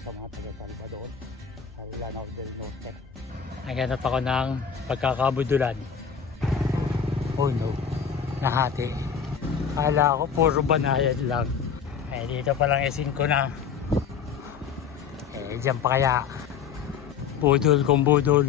sa mga taga San Salvador, sa Lanao del Norte. Naghanap ako ng pagkakabudulan. Oh no, nahati. Kala ko puro banayad lang. Eh dito palang isin ko na. Eh dyan pa kaya budol kung budol.